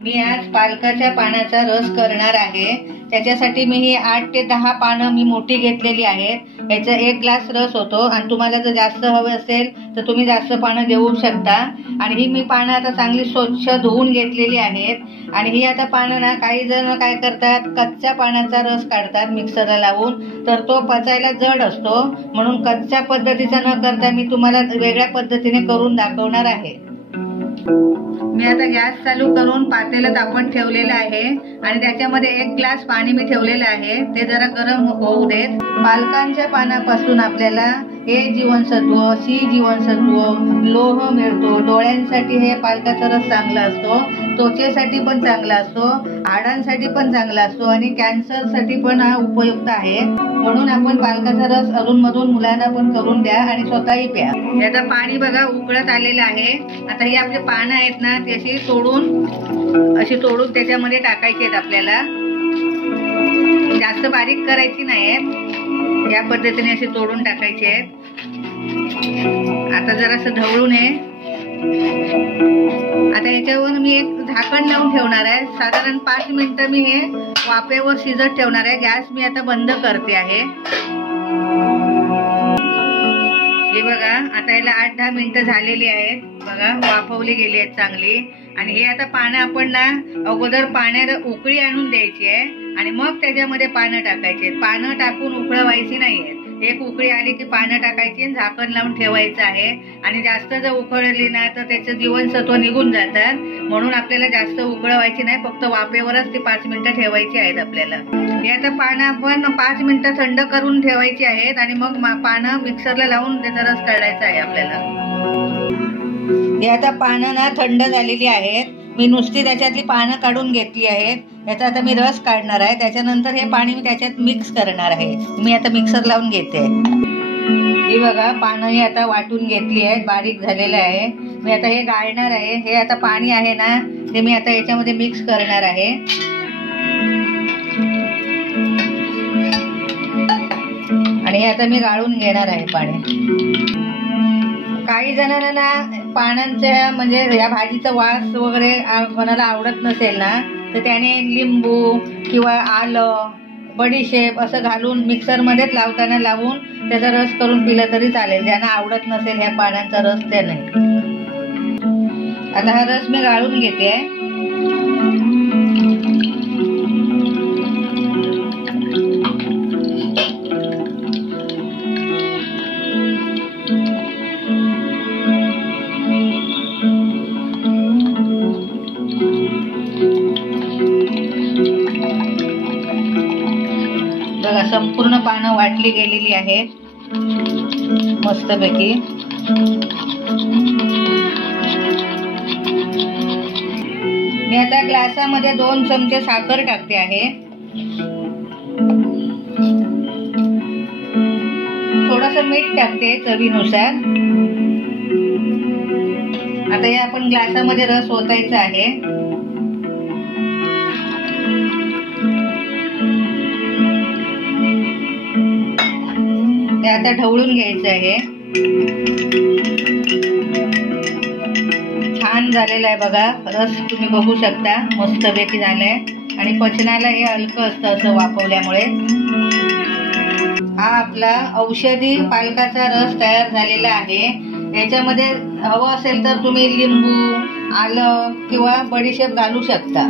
मी आज पालकाच्या पानाचा रस करणार आहे। त्याच्यासाठी मी ही 8 ते 10 पानं मी मोठी घेतलेली आहेत। याचा 1 ग्लास रस होतो आणि तुम्हाला जर जास्त हवे असेल तर तुम्ही जास्त पानं घेऊ शकता। आणि ही मी पानं आता चांगली स्वच्छ धुवून घेतलेली आहेत। आणि ही आता पानं ना काही जण काय करतात, कच्च्या पानाचा रस काढतात मिक्सरला लावून, तर तो पचायला जड असतो। म्हणून कच्च्या पद्धतीचा न करता मी तुम्हाला वेगळ्या पद्धतीने करून दाखवणार आहे। मी आता गॅस चालू करून पातेलं तापत ठेवलेलं आहे आणि त्याच्यामध्ये 1 ग्लास पाणी मी ठेवलेलं आहे। ते जरा गरम होऊ देत। पालकांच्या पानापासून आपल्याला ए जीवनसत्व, सी जीवनसत्व, लोह मिळतो। डोळ्यांसाठी हे पालकाचा रस चांगला असतो, त्वचेसाठी पण चांगला असतो, हाडांसाठी पण चांगला असतो आणि कॅन्सरसाठी पण हा उपयुक्त आहे। म्हणून आपण पालकाचा रस अधूनमधून मुलांना पण करून द्या आणि स्वतःही प्या। आता पाणी बघा उकळत आलेलं आहे। आता ही आपली पानं आहेत ना, ती अशी तोडून त्याच्यामध्ये टाकायची आहेत। आपल्याला जास्त बारीक करायची नाहीत, या पद्धतीने अशी तोडून टाकायची आहेत। आता जरासं ढवळून आहे। आता याच्यावर मी एक झाकण लावून ठेवणार आहे। साधारण 5 मिनिटं मी हे वाफेवर शिजत ठेवणार आहे। गॅस मी आता बंद करते आहे। हे बघा आता याला 8-10 मिनिटं झालेली आहेत। बघा वाफवली गेली आहेत चांगली। आणि हे आता पानं आपण ना अगोदर पाण्याला उकळी आणून द्यायची आहे आणि मग त्याच्यामध्ये पानं टाकायची आहेत। पानं टाकून उकळवायची नाहीये। एक उकळी आली की पानं टाकायची आणि झाकण लावून ठेवायचं आहे। आणि जास्त जर उकळली ना तर त्याचं जीवनसत्व निघून जातात। म्हणून आपल्याला जास्त उकळवायची नाही, फक्त वाफेवरच ती 5 मिनिटं ठेवायची आहेत आपल्याला। हे आता पानं आपण 5 मिनिटं थंड करून ठेवायची आहेत आणि मग पानं मिक्सरला लावून त्याचा रस काढायचा आहे आपल्याला। हे आता पानं ना थंड झालेली आहेत। मी नुसती त्याच्यातली पानं काढून घेतली आहेत। याचा आता मी रस काढणार आहे। त्याच्यानंतर हे पाणी मी त्याच्यात मिक्स करणार आहे। मी आता मिक्सर लावून घेते। हे बघा पानं ही आता वाटून घेतली आहेत, बारीक झालेलं आहे। मी आता हे गाळणार आहे। हे आता पाणी आहे ना, ते मी आता याच्यामध्ये मिक्स करणार आहे। आणि हे आता मी गाळून घेणार आहे पाणी। काही जणांना ना पानांच्या म्हणजे या भाजीचा वास वगैरे कोणाला आवडत नसेल ना, तर त्याने लिंबू किंवा आलं, बडीशेप असं घालून मिक्सरमध्येच लावून त्याचा रस करून पिलं तरी चालेल। ज्यांना आवडत नसेल ह्या पानांचा रस त्याने। आता हा रस मी गाळून घेते आहे। बघा संपूर्ण पानं वाटली गेलेली आहेत मस्तपैकी। मी आता ग्लासामध्ये 2 चमचे साखर टाकते आहे। थोडंसं मीठ टाकते चवीनुसार। आता हे आपण ग्लासामध्ये रस ओतायचा आहे। ते आता ढवळून घ्यायचं आहे। छान झालेला आहे बघा रस, तुम्ही बघू शकता मस्तपैकी झालंय। आणि पचनाला हे हलकं असतं असं वाफवल्यामुळे। हा आपला औषधी पालकाचा रस तयार झालेला आहे। याच्यामध्ये हवं असेल तर तुम्ही लिंबू, आलं किंवा बडीशेप घालू शकता।